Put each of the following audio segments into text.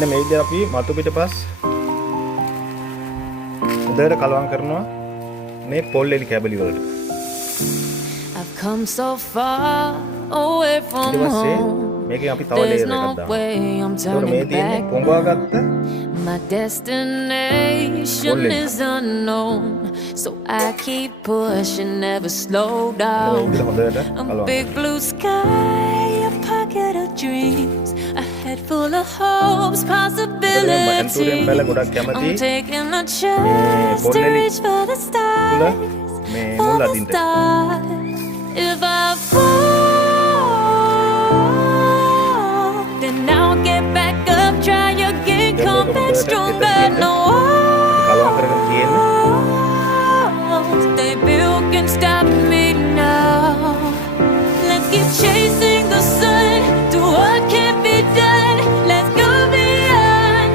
මෙන්න මේ විදිහට අපි මතු පිටපස් හොඳට කලවම් කරනවා මේ පොල් එලි කැබලි වලට. I've come so far away from home. මේකෙන් අපි තව ලේයර් එකක් දානවා. මේ තියෙන්නේ පොඟවාගත්ත my destination is unknown, so I keep pushing, never slow down. A big blue sky, a pocket of dreams, a head full of hopes, possibilities. I'm taking a chance to reach for the stars, for the stars. If I fall, then I'll get back up, try again, come back stronger. No walls they build can stop me now. Let's keep chasing the sun, do what can't be done. Let's go beyond,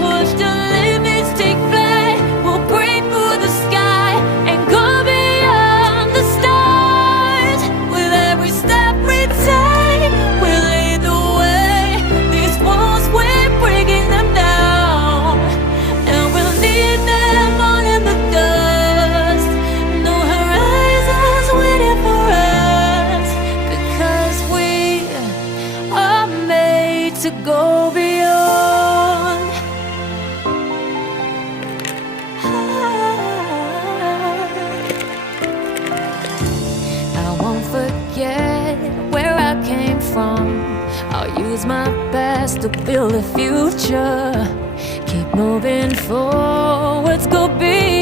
push the limits, take flight. We'll break through the sky and go beyond the stars. With every step we take, we'll lead the way. These walls, we're breaking them down, and we'll leave them all in the dust. No horizons waiting for us, because we are made to go beyond. I won't forget where I came from. I'll use my best to build a future. Keep moving forwards, go beyond.